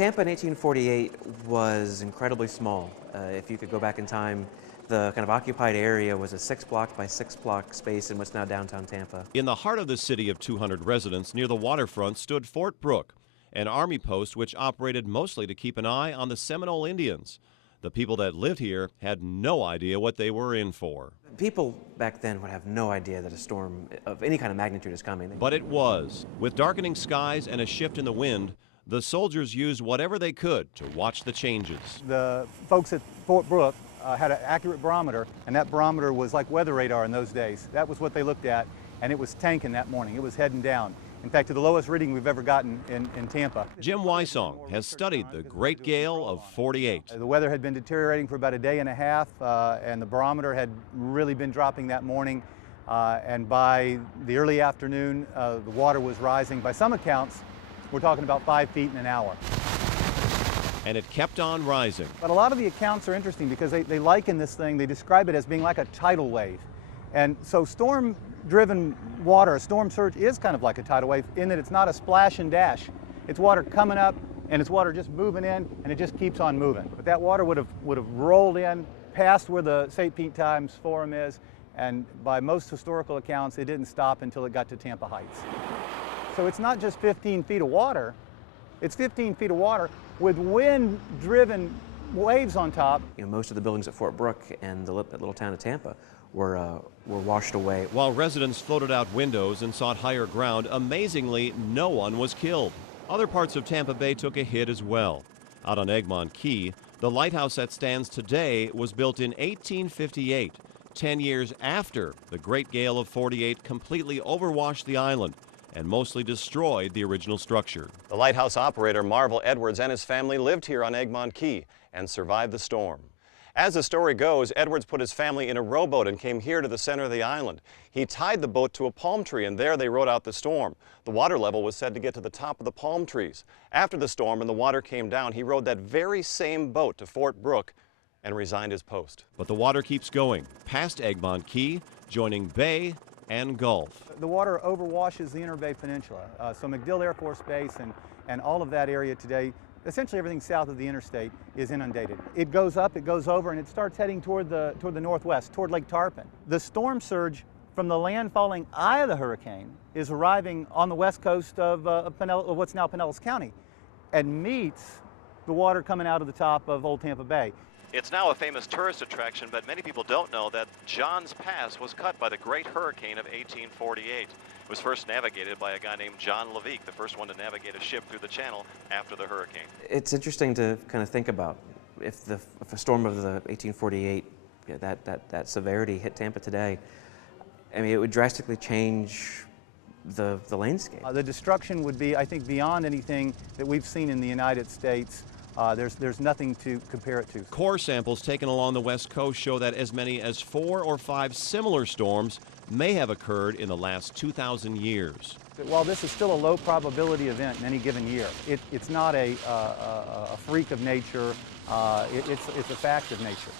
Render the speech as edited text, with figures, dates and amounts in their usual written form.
Tampa in 1848 was incredibly small. If you could go back in time, the kind of occupied area was a 6-block by 6-block space in what's now downtown Tampa. In the heart of the city of 200 residents near the waterfront stood Fort Brooke, an army post which operated mostly to keep an eye on the Seminole Indians. The people that lived here had no idea what they were in for. People back then would have no idea that a storm of any kind of magnitude is coming. But it was. With darkening skies and a shift in the wind, the soldiers used whatever they could to watch the changes. The folks at Fort Brooke had an accurate barometer, and that barometer was like weather radar in those days. That was what they looked at, and it was tanking that morning. It was heading down. In fact, to the lowest reading we've ever gotten in Tampa. Jim Wysong has studied the Great Gale of '48. The weather had been deteriorating for about a day and a half, and the barometer had really been dropping that morning. And by the early afternoon, the water was rising. By some accounts, we're talking about 5 feet in an hour. And it kept on rising. But a lot of the accounts are interesting because they liken this thing, they describe it as being like a tidal wave. And so storm-driven water, a storm surge, is kind of like a tidal wave in that it's not a splash and dash. It's water coming up, and it's water just moving in, and it just keeps on moving. But that water would have rolled in past where the St. Pete Times Forum is, and by most historical accounts, it didn't stop until it got to Tampa Heights. So it's not just 15 feet of water, it's 15 feet of water with wind-driven waves on top. You know, most of the buildings at Fort Brooke and the little town of Tampa were washed away. While residents floated out windows and sought higher ground, amazingly, no one was killed. Other parts of Tampa Bay took a hit as well. Out on Egmont Key, the lighthouse that stands today was built in 1858, 10 years after the Great Gale of '48 completely overwashed the island and mostly destroyed the original structure. The lighthouse operator Marvel Edwards and his family lived here on Egmont Key and survived the storm. As the story goes, Edwards put his family in a rowboat and came here to the center of the island. He tied the boat to a palm tree, and there they rode out the storm. The water level was said to get to the top of the palm trees. After the storm and the water came down, he rowed that very same boat to Fort Brooke and resigned his post. But the water keeps going, past Egmont Key, joining Bay and Gulf. The water overwashes the Inner Bay Peninsula. So MacDill Air Force Base and all of that area today, essentially everything south of the interstate, is inundated. It goes up, it goes over, and it starts heading toward the northwest, toward Lake Tarpon. The storm surge from the landfalling eye of the hurricane is arriving on the west coast of what's now Pinellas County and meets the water coming out of the top of Old Tampa Bay. It's now a famous tourist attraction, but many people don't know that John's Pass was cut by the Great Hurricane of 1848. It was first navigated by a guy named John Levique, the first one to navigate a ship through the channel after the hurricane. It's interesting to kind of think about if a storm of the 1848, that severity hit Tampa today. I mean, it would drastically change the landscape. The destruction would be, I think, beyond anything that we've seen in the United States. There's nothing to compare it to. Core samples taken along the west coast show that as many as 4 or 5 similar storms may have occurred in the last 2,000 years. While this is still a low probability event in any given year, it's not a freak of nature, it's a fact of nature.